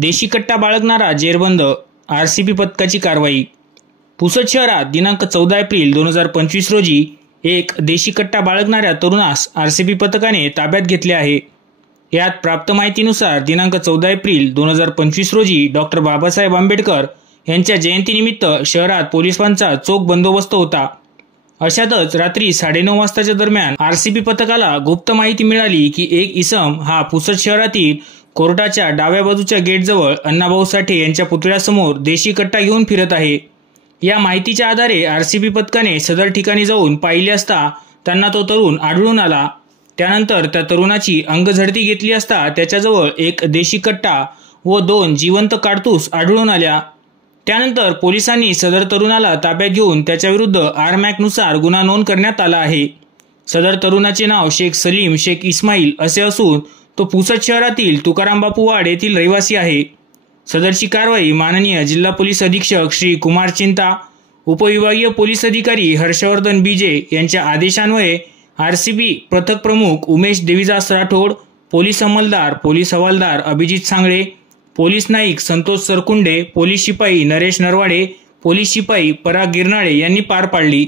देशी कट्टा बाळगणारा जेरबंद, आरसीबी पथकाची कारवाई। पुसद शहरात दिनांक 14 एप्रिल 2025 रोजी एक देशी कट्टा बाळगणाऱ्या तरुणास आरसीबी पथकाने ताब्यात घेतले आहे। यात प्राप्त माहितीनुसार दिनांक 14 एप्रिल 2025 रोजी डॉक्टर बाबासाहेब आंबेडकर यांच्या जयंतीनिमित्त शहरात पोलिसांचा चोख बंदोबस्त होता। अशातच रात्री 9:30 वाजताच्या दरम्यान आरसीबी पथकाला गुप्त माहिती मिळाली की एक इसम हा पुसद शहरातील कोर्टाच्या डाव्या बाजूच्या गेटजवळ अण्णाभाऊ साठे यांच्या पुतळ्यासमोर देशी कट्टा घेऊन फिरत आहे। या माहितीच्या आधारे आरसीबी पथकाने सदर ठिकाणी जाऊन पाहिले असता त्यांना तो तरुण आढळून आला। त्यानंतर त्या तरुणाची अंगझडती घेतली असता त्याच्याजवळ एक देशी कट्टा व 2 जिवंत काडतूस आढळून आल्या। त्यानंतर पोलिसांनी सदर तरुणाला ताब्यात घेऊन त्याच्याविरुद्ध आरमॅक नुसार गुन्हा नोंद करण्यात आला आहे। सदर तरुणाचे नाव शेख सलीम शेख इस्माईल असे असून तो पुसद शहरातील तुकाराम बापू वाड येथील रहिवासी आहे। सदरची कारवाई माननीय जिल्हा पोलीस अधीक्षक श्री कुमार चिंता, उपविभागीय पोलीस अधिकारी हर्षवर्धन बीजे यांच्या आदेशान्वये आरसीबी पथक प्रमुख उमेश देवीदास राठोड, पोलीस अंमलदार पोलीस हवालदार अभिजित सांगळे, पोलीस नाईक संतोष सरकुंडे, पोलीस शिपाई नरेश नरवाडे, पोलीस शिपाई पराग गिरनाळे यांनी पार पाडली।